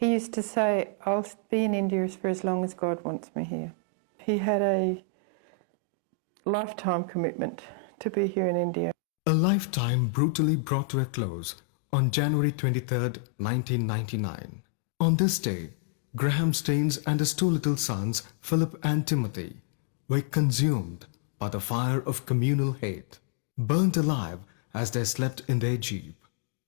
He used to say, I'll be in India for as long as God wants me here. He had a lifetime commitment to be here in India. A lifetime brutally brought to a close on January 23rd, 1999. On this day, Graham Staines and his two little sons, Philip and Timothy, were consumed by the fire of communal hate, burnt alive as they slept in their jeep.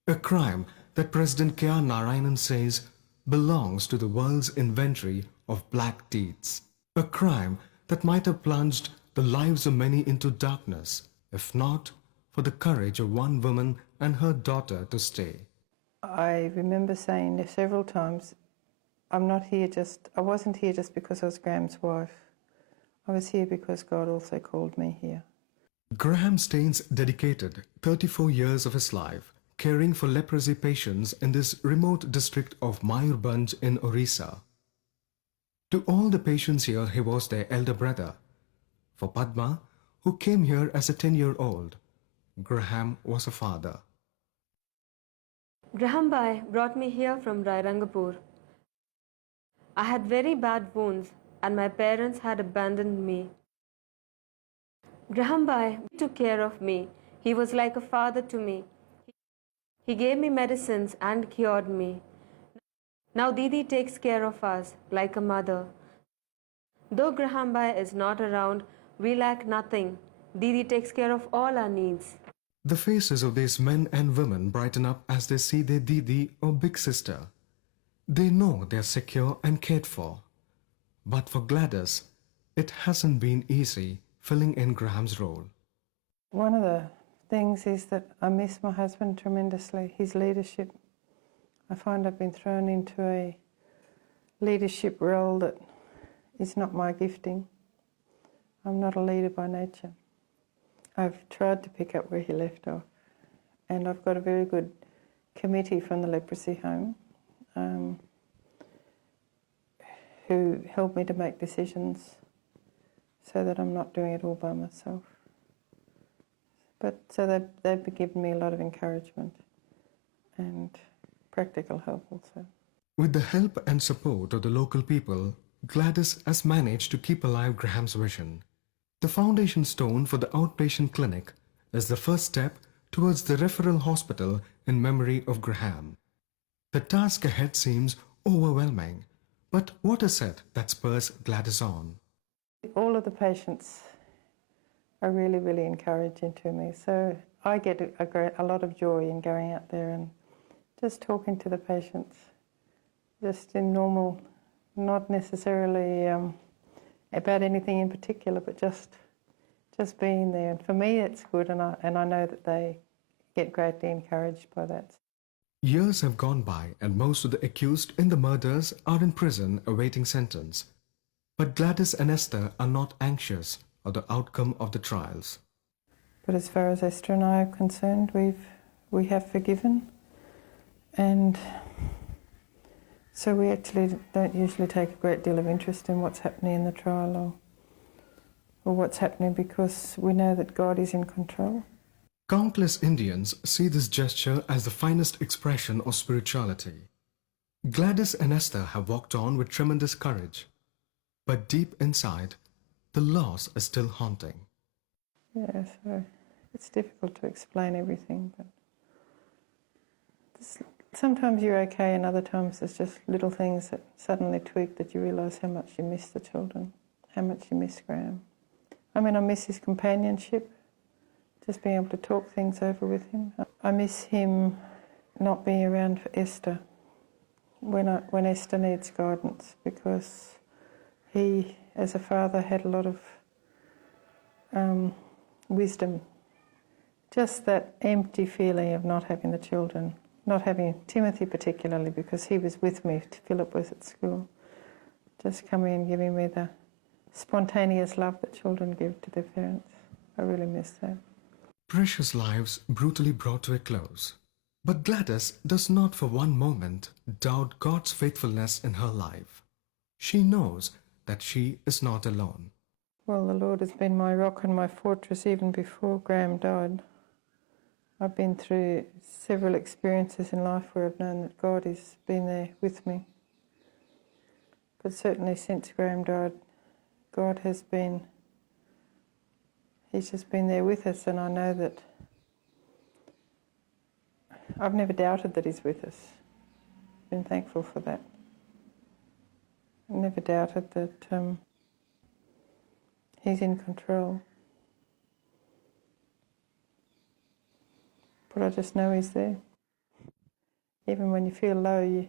A crime that President K.R. Narayanan says belongs to the world's inventory of black deeds. A crime that might have plunged the lives of many into darkness, if not for the courage of one woman and her daughter to stay. I remember saying several times, I wasn't here just because I was Graham's wife. I was here because God also called me here. Graham Staines dedicated 34 years of his life caring for leprosy patients in this remote district of Mayurbhanj in Orissa. To all the patients here, he was their elder brother. For Padma, who came here as a 10-year-old, Graham was a father. Graham Bhai brought me here from Rairangapur. I had very bad wounds and my parents had abandoned me. Graham Bhai took care of me. He was like a father to me. He gave me medicines and cured me. Now Didi takes care of us like a mother. Though Graham Bhai is not around, we lack nothing. Didi takes care of all our needs. The faces of these men and women brighten up as they see their Didi or big sister. They know they are secure and cared for. But for Gladys, it hasn't been easy filling in Graham's role. One of the things is that I miss my husband tremendously, his leadership. I find I've been thrown into a leadership role that is not my gifting. I'm not a leader by nature. I've tried to pick up where he left off, and I've got a very good committee from the leprosy home who help me to make decisions so that I'm not doing it all by myself. But so they've given me a lot of encouragement and practical help also. With the help and support of the local people, Gladys has managed to keep alive Graham's vision. The foundation stone for the outpatient clinic is the first step towards the referral hospital in memory of Graham. The task ahead seems overwhelming, but what is it that spurs Gladys on? All of the patients are really, really encouraging to me. So I get a lot of joy in going out there and just talking to the patients, just in normal, not necessarily about anything in particular, but just being there. And for me, it's good, and I know that they get greatly encouraged by that. Years have gone by, and most of the accused in the murders are in prison awaiting sentence. But Gladys and Esther are not anxious of the outcome of the trials. But as far as Esther and I are concerned, we have forgiven, and so we actually don't usually take a great deal of interest in what's happening in the trial or what's happening, because we know that God is in control. Countless Indians see this gesture as the finest expression of spirituality. Gladys and Esther have walked on with tremendous courage, but deep inside, the loss is still haunting. Yeah, so it's difficult to explain everything, but sometimes you're okay and other times there's just little things that suddenly tweak that you realise how much you miss the children, how much you miss Graham. I mean, I miss his companionship, just being able to talk things over with him. I miss him not being around for Esther when Esther needs guidance, because he, as a father, had a lot of wisdom. Just that empty feeling of not having the children, not having Timothy particularly, because he was with me, Philip was at school, just coming and giving me the spontaneous love that children give to their parents. I really miss that. Precious lives brutally brought to a close. But Gladys does not for one moment doubt God's faithfulness in her life. She knows that she is not alone. Well, the Lord has been my rock and my fortress even before Graham died. I've been through several experiences in life where I've known that God has been there with me But certainly since Graham died, God has been, He's just been there with us, and I know that I've never doubted that He's with us. Been thankful for that. I've never doubted that He's in control. But I just know He's there. Even when you feel low,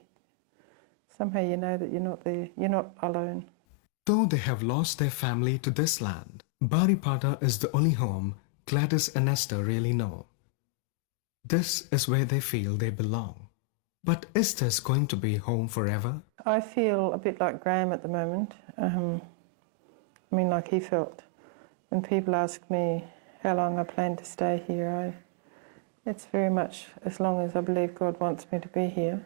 somehow you know that you're not there. You're not alone. Though they have lost their family to this land, Baripada is the only home Gladys and Esther really know. This is where they feel they belong. But is this going to be home forever? I feel a bit like Graham at the moment. Like he felt. When people ask me how long I plan to stay here, it's very much as long as I believe God wants me to be here.